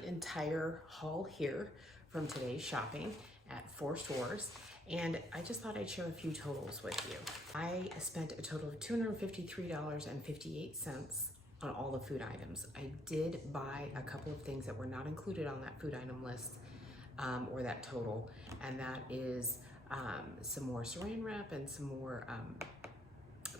the entire haul here from today's shopping at 4 stores, and I just thought I'd share a few totals with you. I spent a total of $253.58 on all the food items. I did buy a couple of things that were not included on that food item list or that total, and that is some more saran wrap and some more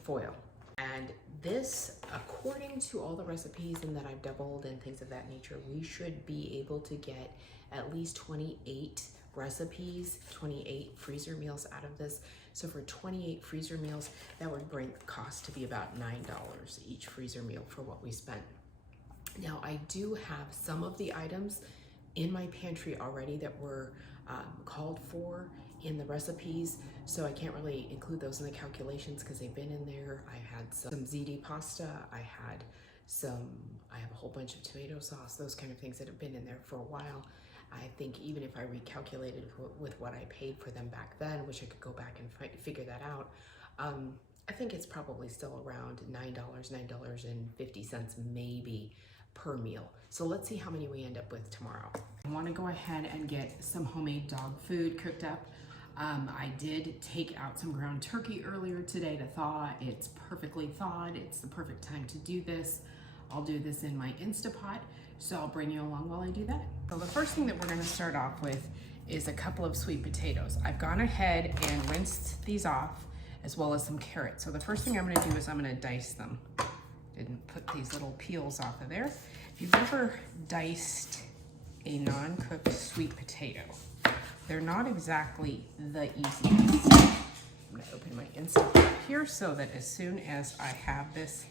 foil. And this, according to all the recipes and that I've doubled and things of that nature, we should be able to get at least 28 recipes, 28 freezer meals out of this. So for 28 freezer meals, that would bring the cost to be about $9 each freezer meal for what we spent. Now, I do have some of the items in my pantry already that were called for in the recipes, so I can't really include those in the calculations because they've been in there. I had some ziti pasta, I have a whole bunch of tomato sauce, those kind of things that have been in there for a while. I think even if I recalculated with what I paid for them back then, which I could go back and figure that out, I think it's probably still around $9.50 maybe per meal. So let's see how many we end up with tomorrow. I want to go ahead and get some homemade dog food cooked up. I did take out some ground turkey earlier today to thaw. It's perfectly thawed. It's the perfect time to do this. I'll do this in my Instapot, so I'll bring you along while I do that. So the first thing that we're going to start off with is a couple of sweet potatoes. I've gone ahead and rinsed these off, as well as some carrots. So the first thing I'm going to do is I'm going to dice them. Didn't put these little peels off of there. If you've ever diced a non-cooked sweet potato, they're not exactly the easiest. I'm going to open my Instapot here so that as soon as I have this,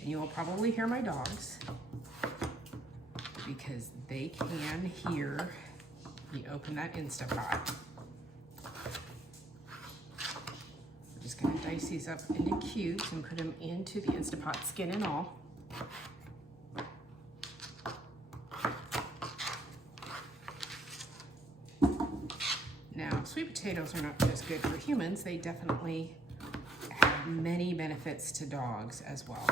and you will probably hear my dogs because they can hear me open that Instapot. I'm just going to dice these up into cubes and put them into the Instapot, skin and all. Now, sweet potatoes are not just good for humans, they definitely have many benefits to dogs as well.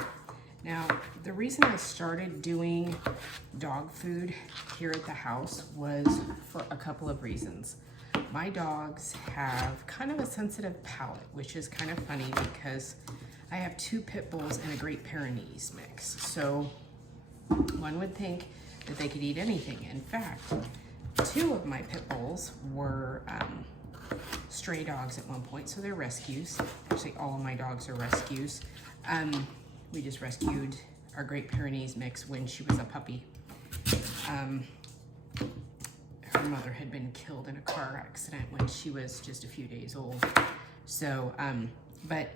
Now, the reason I started doing dog food here at the house was for a couple of reasons. My dogs have kind of a sensitive palate, which is kind of funny because I have 2 pit bulls and a Great Pyrenees mix. So one would think that they could eat anything. In fact, 2 of my pit bulls were stray dogs at one point, so they're rescues. Actually, all of my dogs are rescues. We just rescued our Great Pyrenees mix when she was a puppy. Her mother had been killed in a car accident when she was just a few days old. So, but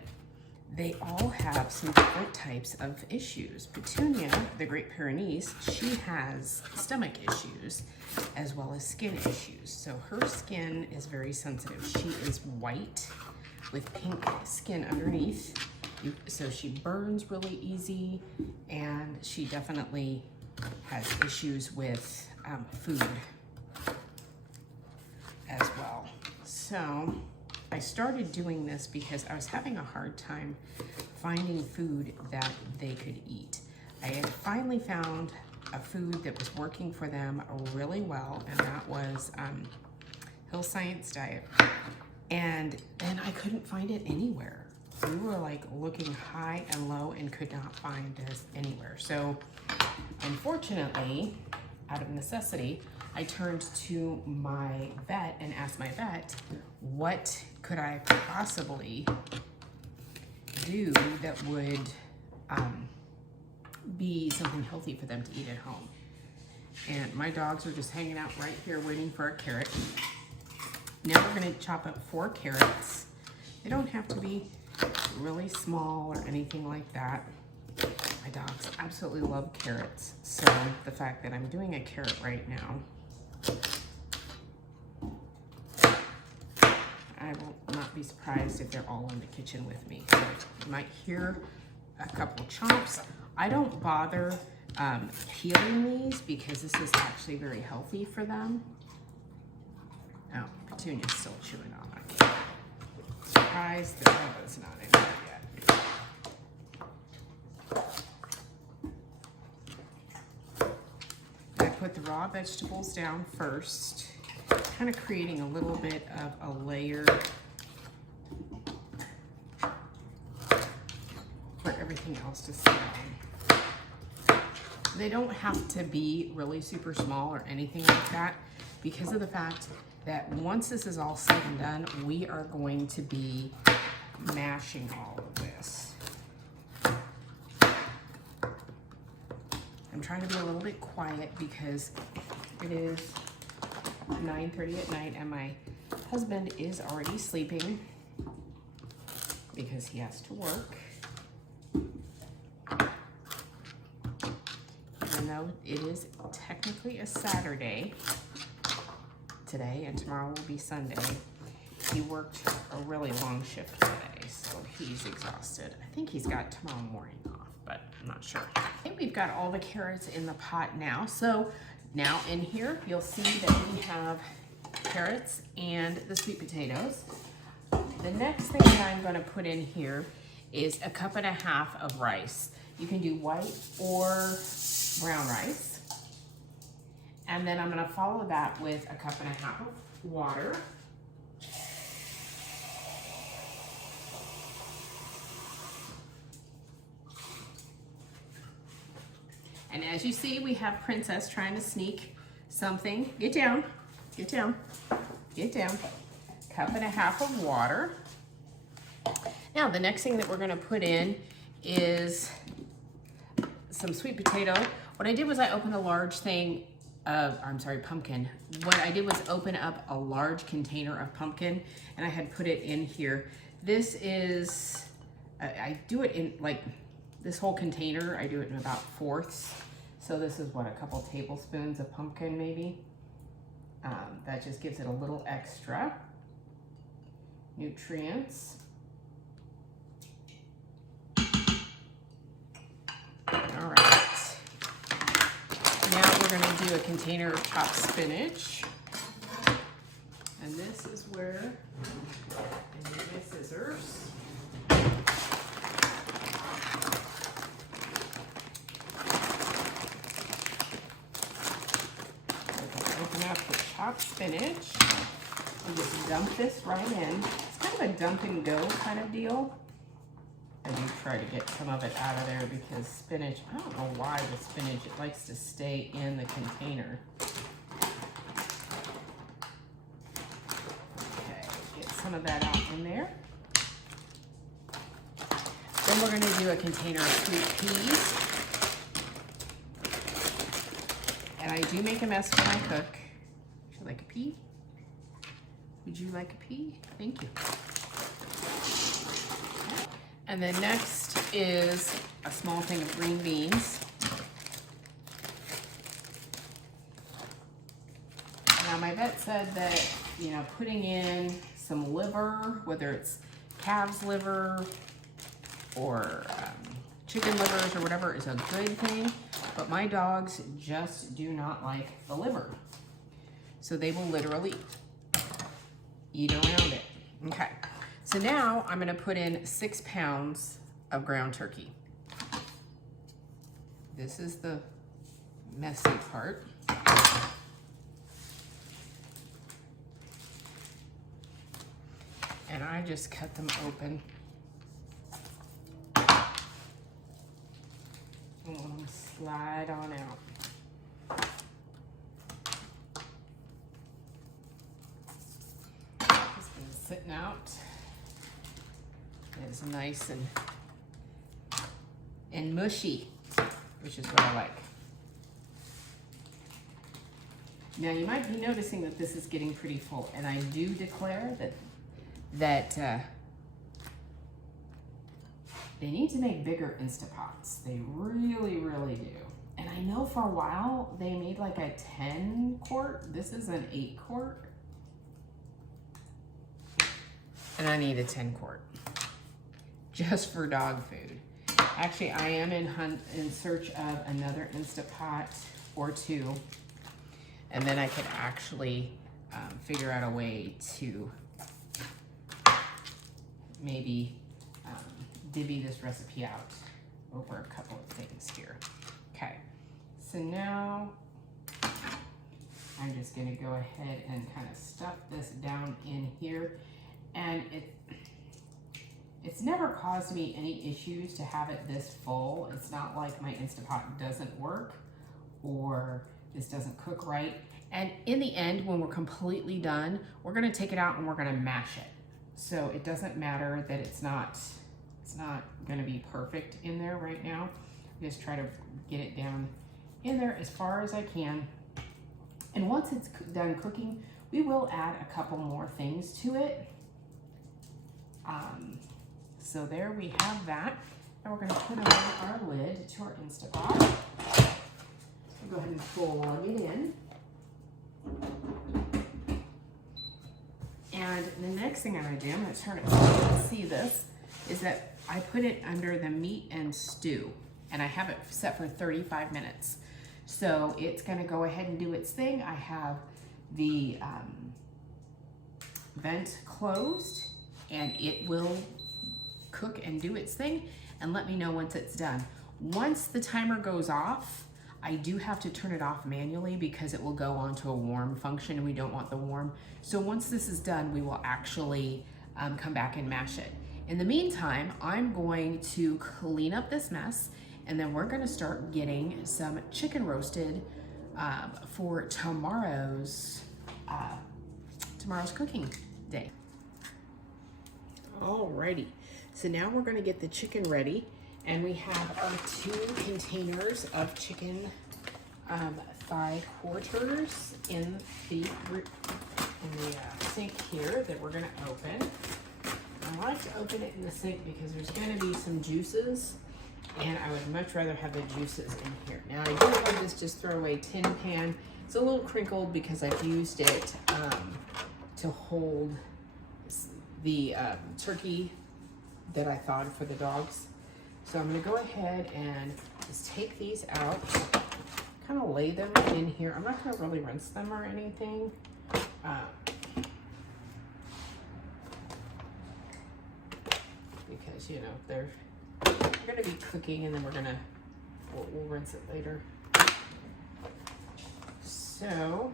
they all have some different types of issues. Petunia, the Great Pyrenees, she has stomach issues as well as skin issues. So her skin is very sensitive. She is white with pink skin underneath. So she burns really easy, and she definitely has issues with food as well. So I started doing this because I was having a hard time finding food that they could eat. I had finally found a food that was working for them really well, and that was Hill Science Diet. And I couldn't find it anywhere. We were like looking high and low and could not find this anywhere. So unfortunately, out of necessity, I turned to my vet and asked my vet, what could I possibly do that would be something healthy for them to eat at home? And my dogs are just hanging out right here waiting for a carrot. Now we're going to chop up 4 carrots. They don't have to be really small or anything like that. My dogs absolutely love carrots, so the fact that I'm doing a carrot right now, I will not be surprised if they're all in the kitchen with me. So you might hear a couple chomps. I don't bother peeling these because this is actually very healthy for them. Oh, Petunia's still chewing on it. Surprised that Bella's not in there yet. I put the raw vegetables down first, kind of creating a little bit of a layer for everything else to sit on. They don't have to be really super small or anything like that, because of the fact that once this is all said and done, we are going to be mashing all of this. I'm trying to be a little bit quiet because it is 9:30 at night and my husband is already sleeping because he has to work. Even though it is technically a Saturday today and tomorrow will be Sunday, he worked a really long shift today, so he's exhausted. I think he's got tomorrow morning off, but I'm not sure. I think we've got all the carrots in the pot now. So now in here, you'll see that we have carrots and the sweet potatoes. The next thing that I'm gonna put in here is 1.5 cups of rice. You can do white or brown rice. And then I'm gonna follow that with 1.5 cups of water. And as you see, we have Princess trying to sneak something. Get down, get down, get down. 1.5 cups of water. Now, the next thing that we're gonna put in is some sweet potato. What I did was I opened a large thing of, I'm sorry, pumpkin. What I did was open up a large container of pumpkin and I had put it in here. This is, I do it in like, this whole container, I do it in about fourths. So this is what, a couple tablespoons of pumpkin maybe. That just gives it a little extra nutrients. All right. Now we're gonna do a container of chopped spinach. And this is where I need my scissors. Open up the chopped spinach and just dump this right in. It's kind of a dump and go kind of deal. I do try to get some of it out of there because spinach, I don't know why the spinach, it likes to stay in the container. Okay, get some of that out in there. Then we're gonna do a container of sweet peas. And I do make a mess when I cook. Would you like a pea? Would you like a pea? Thank you. And then next is a small thing of green beans. Now my vet said that, you know, putting in some liver, whether it's calf's liver or chicken livers or whatever, is a good thing. But my dogs just do not like the liver. So they will literally eat around it. Okay. So now I'm gonna put in 6 pounds of ground turkey. This is the messy part. And I just cut them open. I want them to slide on out. It's been sitting out. It's nice and mushy, which is what I like. Now you might be noticing that this is getting pretty full, and I do declare that they need to make bigger Instapots. They really, really do. And I know for a while they made like a 10 quart. This is an 8 quart. And I need a 10 quart. Just for dog food. Actually, I am in search of another Instapot or 2. And then I could actually figure out a way to maybe divvy this recipe out over a couple of things here. Okay, so now I'm just gonna go ahead and kind of stuff this down in here. And it's never caused me any issues to have it this full. It's not like my Instapot doesn't work or this doesn't cook right. And in the end, when we're completely done, we're gonna take it out and we're gonna mash it. So it doesn't matter that it's not gonna be perfect in there right now. Just try to get it down in there as far as I can. And once it's done cooking, we will add a couple more things to it. So there we have that. And we're gonna put on our lid to our Instapot. We'll go ahead and plug it in. And the next thing I'm gonna do, I'm gonna turn it so you can see this, is that I put it under the meat and stew. And I have it set for 35 minutes. So it's gonna go ahead and do its thing. I have the vent closed and it will cook and do its thing and let me know once it's done. Once the timer goes off, I do have to turn it off manually because it will go onto a warm function and we don't want the warm. So once this is done, we will actually come back and mash it. In the meantime, I'm going to clean up this mess and then we're gonna start getting some chicken roasted for tomorrow's cooking day. Alrighty, so now we're gonna get the chicken ready, and we have our 2 containers of chicken thigh quarters in the sink here that we're gonna open. I like to open it in the sink because there's gonna be some juices, and I would much rather have the juices in here. Now I do have this just throwaway tin pan. It's a little crinkled because I've used it to hold the turkey that I thawed for the dogs. So I'm gonna go ahead and just take these out, kind of lay them in here. I'm not gonna really rinse them or anything. Because, you know, they're gonna be cooking and then we'll rinse it later. So,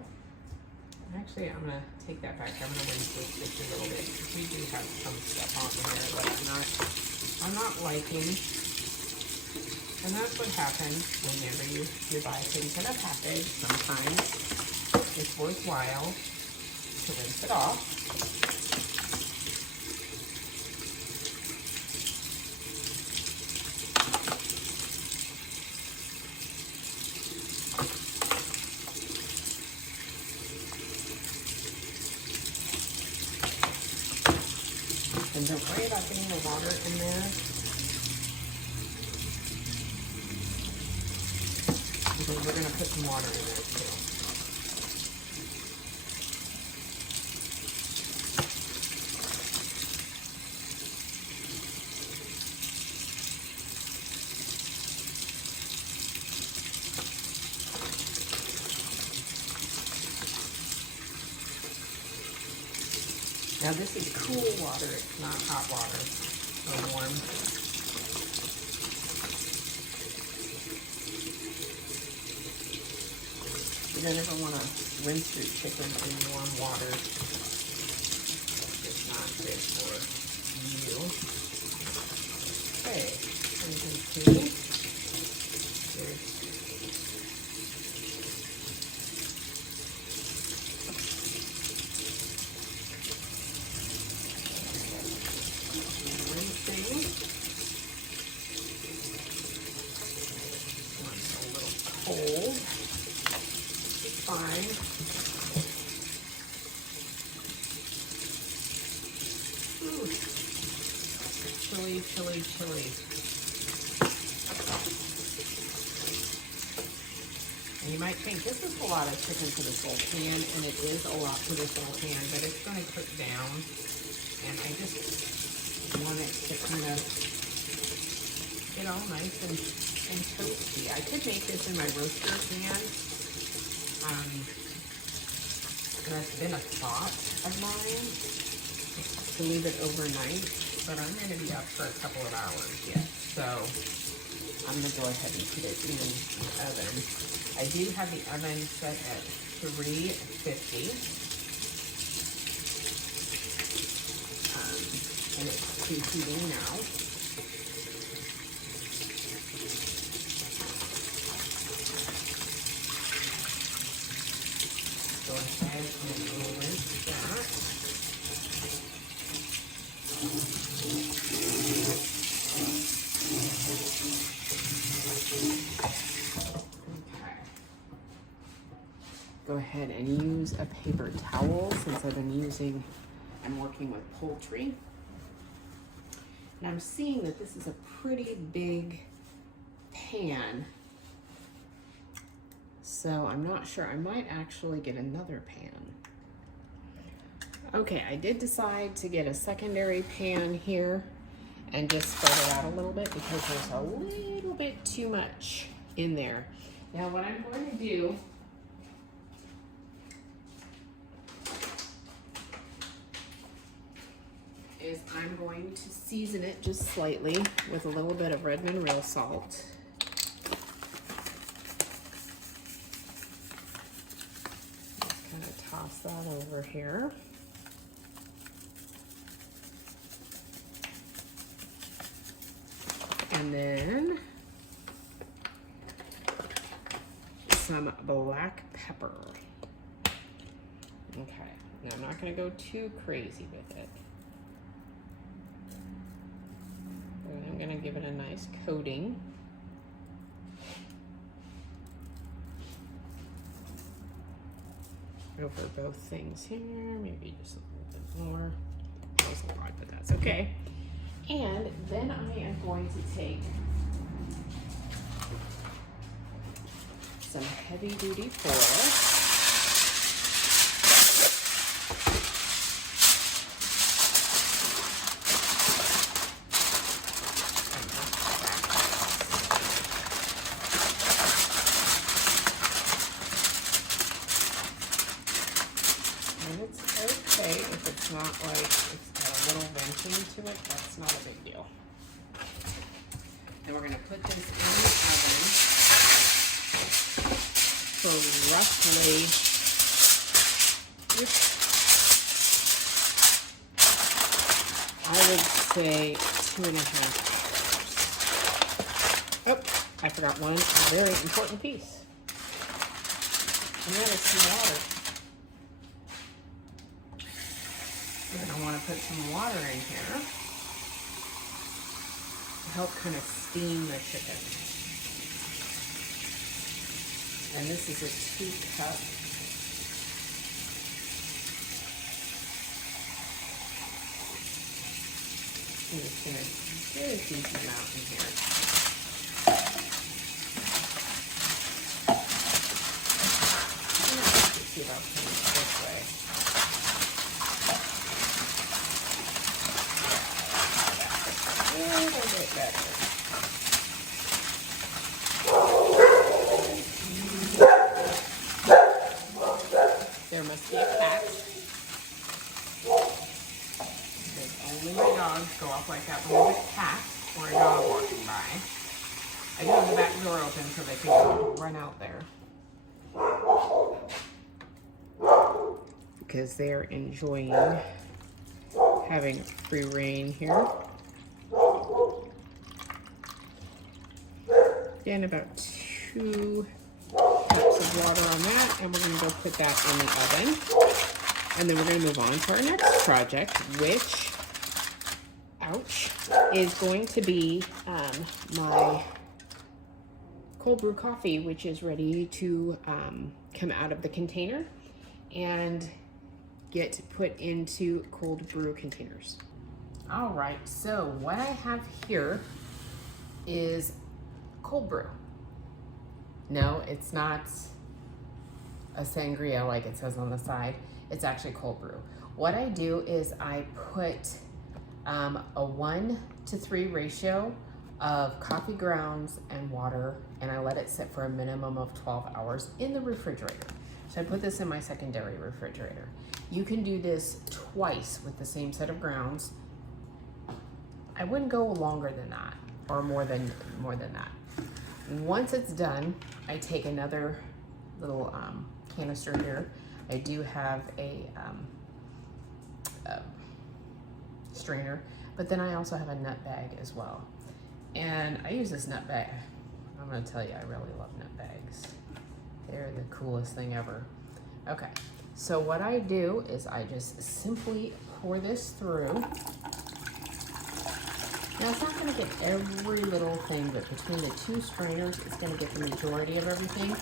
actually, I'm gonna take that back. I'm gonna rinse this just a little bit. We do have some stuff on here that I'm not liking. And that's what happens whenever you buy things in a package. Sometimes it's worthwhile to rinse it off. And don't worry about getting the water in there. Because we're going to put some water in there too. Now this is cool water, it's not hot water, or warm. You don't ever want to rinse your chicken in warm water. It's not good for you. Okay, so you can see there's cold. It's fine. Ooh. Chilly, chilly, chilly. And you might think this is a lot of chicken for this little pan, and it is a lot for this little pan, but it's going to cook down. And I just want it to kind of get all nice and toasty. I could make this in my roaster pan. That's been a thought of mine to leave it overnight, but I'm going to be up for a couple of hours yet. So I'm going to go ahead and put it in the oven. I do have the oven set at 350. And it's preheating now. Go ahead and rinse that. Okay. Go ahead and use a paper towel since I'm working with poultry. And I'm seeing that this is a pretty big pan. So I'm not sure, I might actually get another pan. Okay, I did decide to get a secondary pan here and just spread it out a little bit because there's a little bit too much in there. Now what I'm going to do is I'm going to season it just slightly with a little bit of red mineral salt. Just kind of toss that over here. And then some black pepper. Okay, now I'm not going to go too crazy with it. I'm going to give it a nice coating. Over both things here, maybe just a little bit more. That was a lot, but that's okay. And then I am going to take some heavy duty foil. Not like it's got a little venting to it, that's not a big deal. And we're going to put this in the oven for roughly, I would say 2.5 hours. Oh, I forgot one very important piece. I'm going to see water. And I want to put some water in here to help kind of steam the chicken. And this is a 2 cup. I'm just going to get a decent amount in here. Let's see about putting it this way. A little bit better. There must be a cat. Because only my dogs go off like that when there's a cat or a dog walking by. I do have the back door open so they can run out there. Because they're enjoying having free reign here. Again, about 2 cups of water on that, and we're going to go put that in the oven. And then we're going to move on to our next project, which, ouch, is going to be my cold brew coffee, which is ready to come out of the container and get put into cold brew containers. All right, so what I have here is cold brew. No, it's not a sangria like it says on the side. It's actually cold brew. What I do is I put a 1-to-3 ratio of coffee grounds and water, and I let it sit for a minimum of 12 hours in the refrigerator. So I put this in my secondary refrigerator. You can do this twice with the same set of grounds. I wouldn't go longer than that or more than that. Once it's done, I take another little canister here. I do have a strainer, but then I also have a nut bag as well. And I use this nut bag. I'm gonna tell you, I really love nut bags. They're the coolest thing ever. Okay, so what I do is I just simply pour this through. Now it's not gonna get every little thing, but between the two strainers, it's gonna get the majority of everything.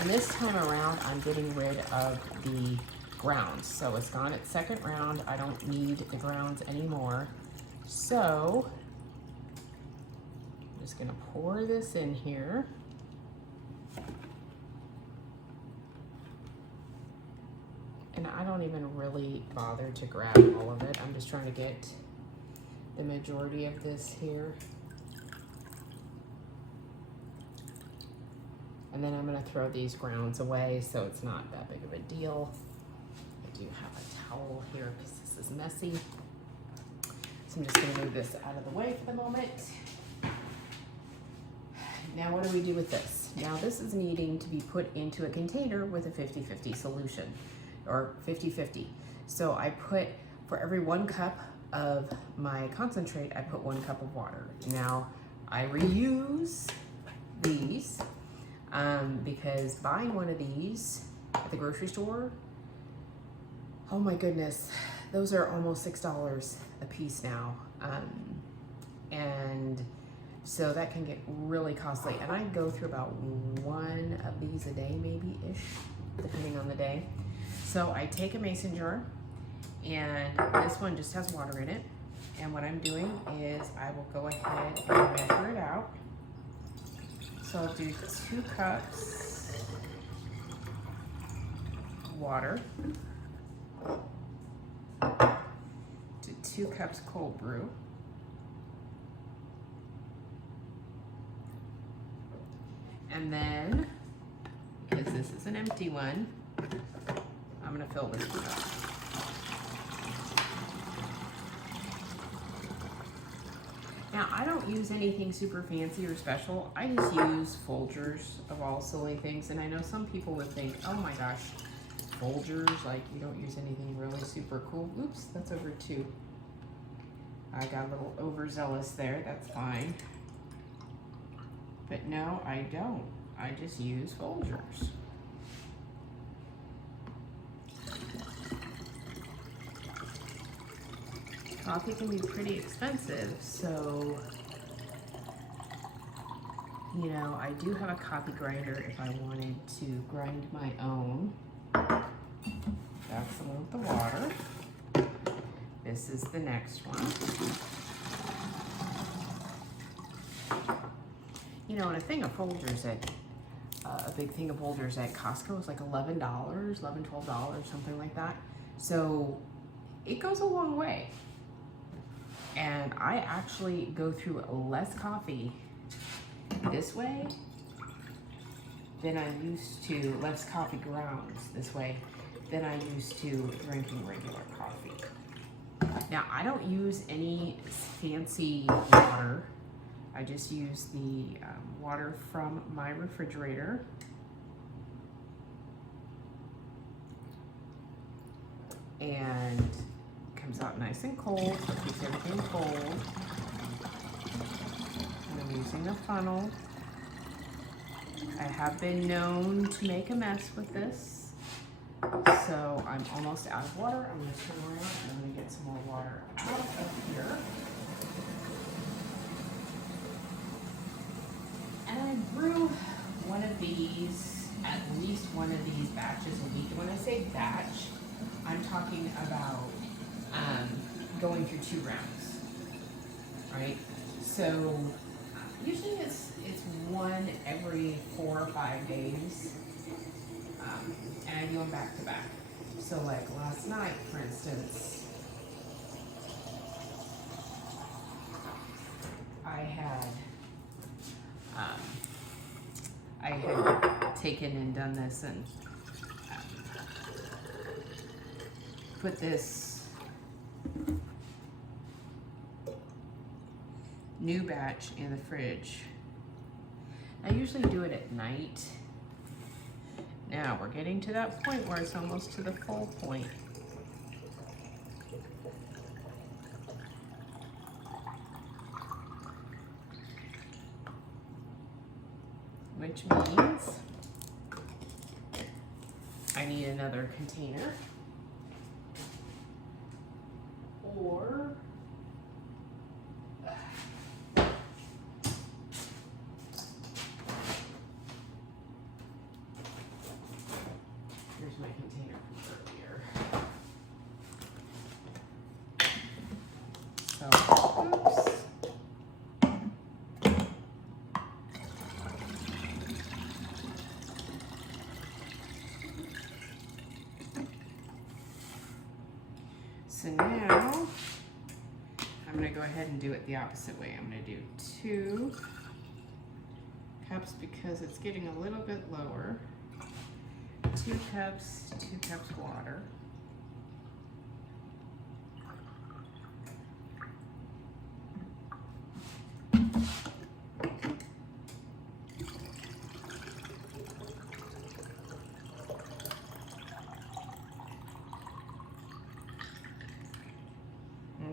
And this time around, I'm getting rid of the grounds. So it's gone its second round. I don't need the grounds anymore. So I'm just gonna pour this in here. And I don't even really bother to grab all of it. I'm just trying to get the majority of this here. And then I'm gonna throw these grounds away so it's not that big of a deal. I do have a towel here because this is messy. So I'm just gonna move this out of the way for the moment. Now what do we do with this? Now this is needing to be put into a container with a 50-50 solution, or 50-50. So I put, for every 1 cup of my concentrate, I put 1 cup of water. Now I reuse these because buying one of these at the grocery store, oh my goodness, those are almost $6 a piece now. And so that can get really costly. And I go through about 1 of these a day, maybe-ish, depending on the day. So I take a mason jar, and this one just has water in it. And what I'm doing is I will go ahead and measure it out. So I'll do 2 cups water to 2 cups cold brew. And then, because this is an empty one, I'm gonna fill this one up. Now, I don't use anything super fancy or special. I just use Folgers of all silly things. And I know some people would think, oh my gosh, Folgers, like you don't use anything really super cool. Oops, that's over 2. I got a little overzealous there, that's fine. But no, I don't. I just use Folgers. Coffee can be pretty expensive, so, you know, I do have a coffee grinder if I wanted to grind my own. That's the one with the water. This is the next one. You know, and a thing of Folgers at, a big thing of Folgers at Costco is like $11, $11, $12, something like that. So it goes a long way. And I actually go through less coffee this way than I used to, less coffee grounds this way than I used to drinking regular coffee. Now, I don't use any fancy water. I just use the water from my refrigerator. And comes out nice and cold, so it keeps everything cold. And I'm using a funnel. I have been known to make a mess with this. So I'm almost out of water. I'm gonna turn around and I'm gonna get some more water out of here. And I brew one of these, at least one of these batches a week. And when I say batch, I'm talking about going through 2 rounds, right? So usually it's one every 4 or 5 days, and I do them back to back. So like last night, for instance, I had taken and done this and put this new batch in the fridge. I usually do it at night Now we're getting to that point where it's almost to the full point. Which means I need another container, or here's my container from earlier. So, oops. So now I'm going to go ahead and do it the opposite way. I'm going to do 2 cups because it's getting a little bit lower. 2 cups water.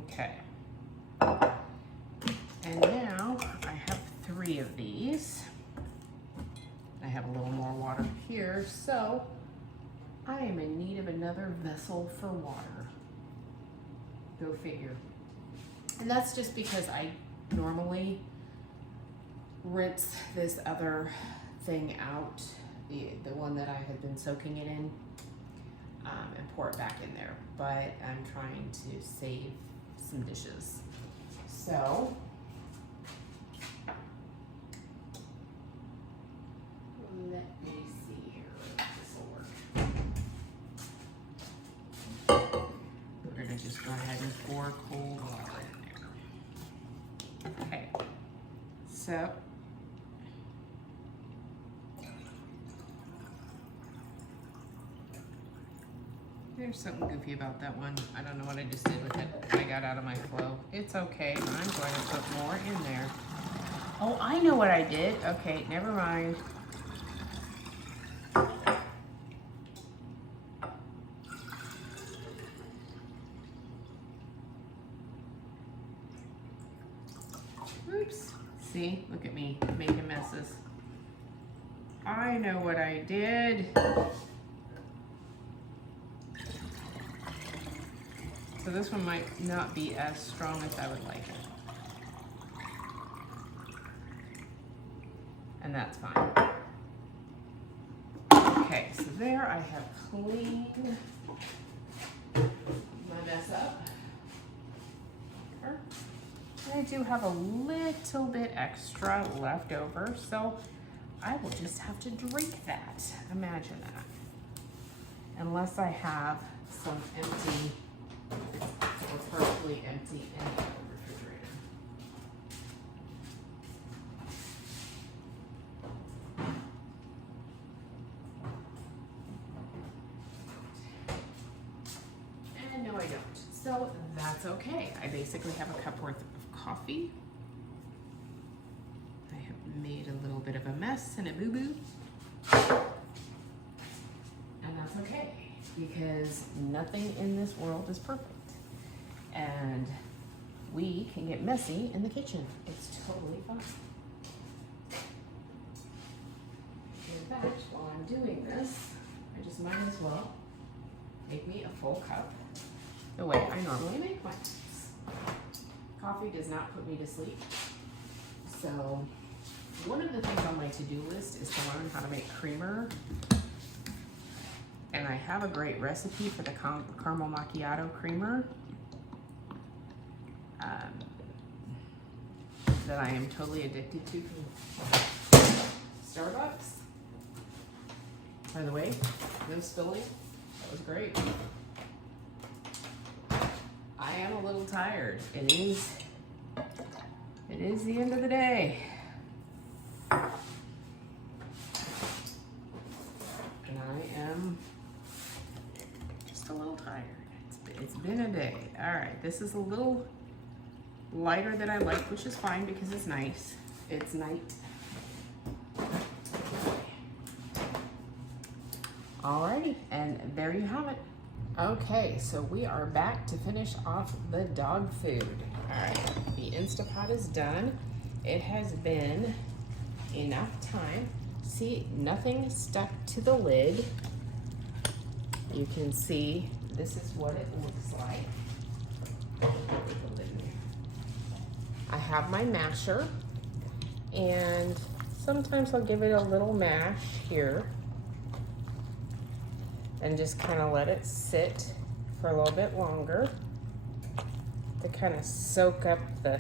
Okay, and now I have 3 of these. I have a little more water here, so I am in need of another vessel for water. Go figure. And that's just because I normally rinse this other thing out, the one that I had been soaking it in, and pour it back in there. But I'm trying to save some dishes. So let me see here if this will work. We're gonna just go ahead and pour cold water in there. Okay, so there's something goofy about that one. I don't know what I just did with it. I got out of my flow. It's okay. I'm going to put more in there. Oh, I know what I did. Okay, never mind. Oops. See? Look at me making messes. I know what I did. So this one might not be as strong as I would like it. And that's fine. Okay, so there I have cleaned my mess up. And I do have a little bit extra left over, so I will just have to drink that. Imagine that. Unless I have some empty or perfectly empty in the refrigerator. And no, I don't. So that's okay. I basically have a cup worth of coffee. I have made a little bit of a mess and a boo-boo. And that's okay, because nothing in this world is perfect. And we can get messy in the kitchen. It's totally fine. In fact, while I'm doing this, I just might as well make me a full cup the way I normally make mine. Coffee does not put me to sleep. So one of the things on my to-do list is to learn how to make creamer. And I have a great recipe for the caramel macchiato creamer that I am totally addicted to from Starbucks. By the way, no spilling. That was great. I am a little tired. It is the end of the day. And I am just a little tired. It's been a day. All right, this is a little lighter than I like, which is fine because it's nice. It's night. Alrighty, and there you have it. Okay, so we are back to finish off the dog food. Alright, the Instapot is done. It has been enough time. See, nothing stuck to the lid. You can see this is what it looks like. I have my masher, and sometimes I'll give it a little mash here and just kind of let it sit for a little bit longer to kind of soak up the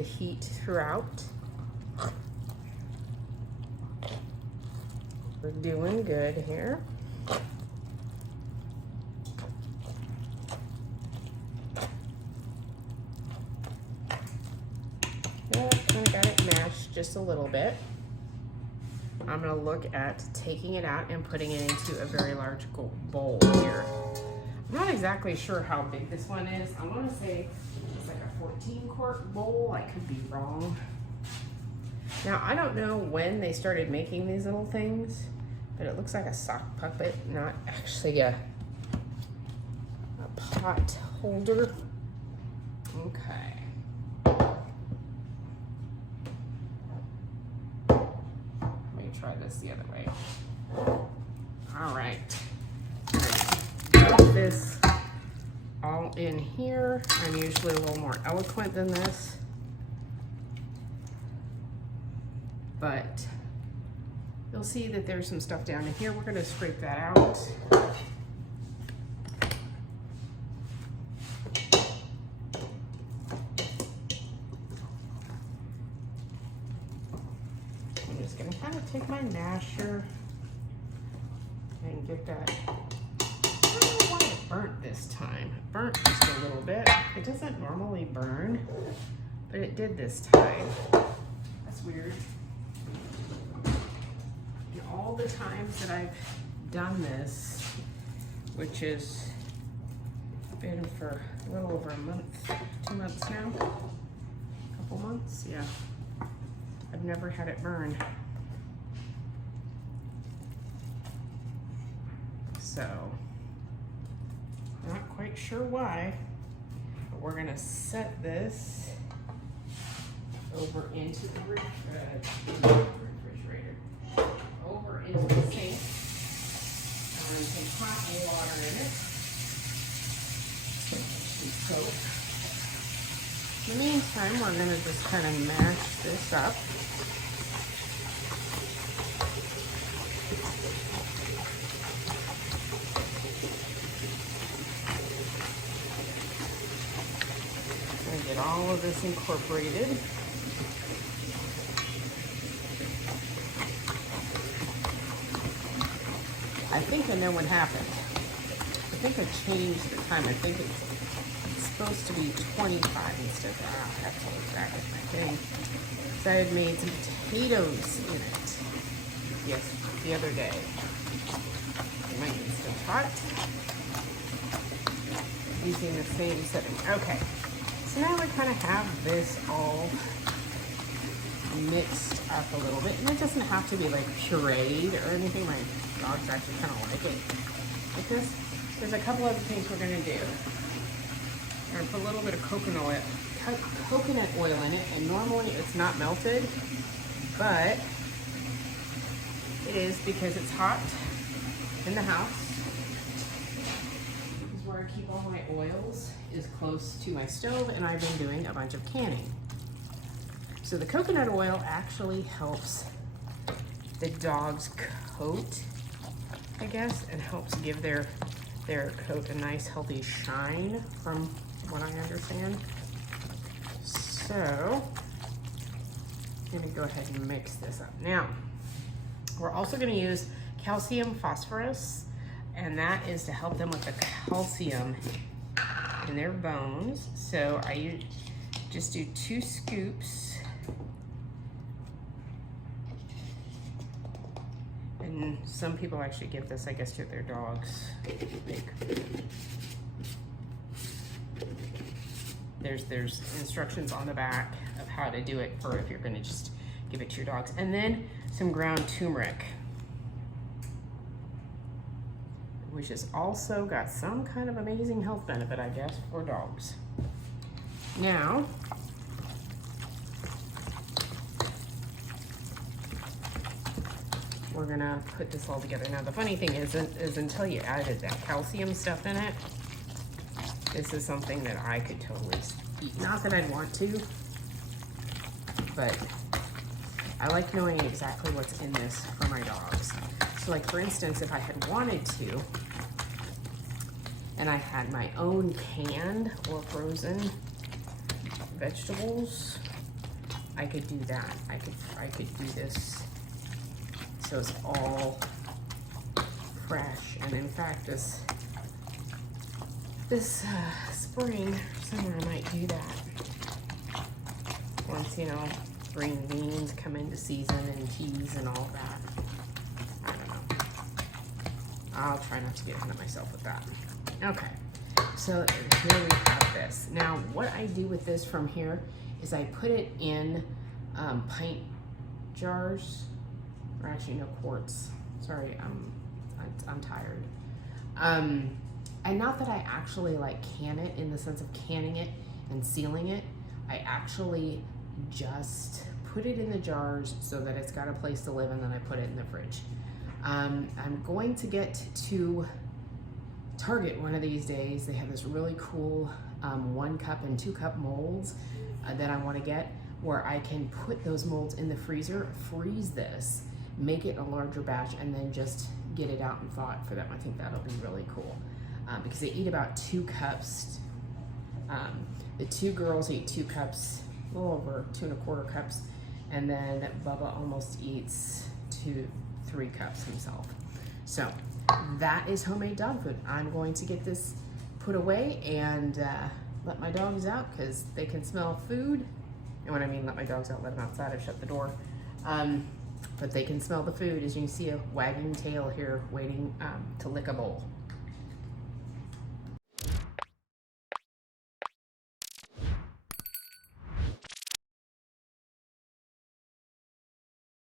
heat throughout. We're doing good here. Yeah, kind of got it mashed just a little bit. I'm gonna look at taking it out and putting it into a very large bowl here. I'm not exactly sure how big this one is. I wanna say it's like a 14-quart bowl. I could be wrong. Now, I don't know when they started making these little things, but it looks like a sock puppet, not actually a pot holder. Okay. Try this the other way. All right. Put this all in here. I'm usually a little more eloquent than this, but you'll see that there's some stuff down in here. We're going to scrape that out. Take my masher and get that. I don't know why it burnt this time. It burnt just a little bit. It doesn't normally burn, but it did this time. That's weird. And all the times that I've done this, which has been for a little over a month, 2 months now, a couple months, yeah. I've never had it burn. So, not quite sure why, but we're gonna set this over into the refrigerator, over into the sink. I'm gonna take hot water in it. Soap. In the meantime, we're gonna just kind of mash this up. Get all of this incorporated. I think I know what happened. I think I changed the time. I think it's supposed to be 25 instead of, I have to look back at my thing. So I had made some potatoes in it. Yes, the other day. My Instant Pot. Using the same setting. Okay. So now we kind of have this all mixed up a little bit. And it doesn't have to be like pureed or anything. My dogs actually kind of like it like this. There's a couple other things we're going to do. We're going to put a little bit of coconut oil in it. And normally it's not melted, but it is because it's hot in the house. This is where I keep all my oils, is close to my stove, and I've been doing a bunch of canning. So the coconut oil actually helps the dog's coat, I guess, and helps give their coat a nice healthy shine from what I understand. So I'm gonna go ahead and mix this up. Now, we're also gonna use calcium phosphorus, and that is to help them with the calcium in their bones. So I just do 2 scoops. And some people actually give this, I guess, to their dogs. There's instructions on the back of how to do it for if you're gonna just give it to your dogs. And then some ground turmeric, which has also got some kind of amazing health benefit, I guess, for dogs. Now, we're gonna put this all together. Now, the funny thing is until you added that calcium stuff in it, this is something that I could totally eat. Not that I'd want to, but I like knowing exactly what's in this for my dogs. So like, for instance, if I had wanted to, and I had my own canned or frozen vegetables, I could do that. I could do this so it's all fresh. And in fact, this spring, summer, I might do that. Once, you know, green beans come into season and cheese and all that. I don't know. I'll try not to get ahead of myself with that. Okay, so here we have this. Now, what I do with this from here is I put it in pint jars, or actually no, quarts. Sorry, I'm tired. And not that I actually like can it in the sense of canning it and sealing it. I actually just put it in the jars so that it's got a place to live, and then I put it in the fridge. I'm going to get to Target one of these days. They have this really cool 1 cup and 2 cup molds that I want to get, where I can put those molds in the freezer, freeze this, make it a larger batch, and then just get it out and thaw it for them. I think that'll be really cool because they eat about 2 cups. The 2 girls eat 2 cups, a little over 2 1/4 cups, and then Bubba almost eats 3 cups himself. So that is homemade dog food. I'm going to get this put away and let my dogs out because they can smell food. And when I mean let my dogs out, let them outside. I've shut the door. But they can smell the food, as you can see a wagging tail here waiting to lick a bowl.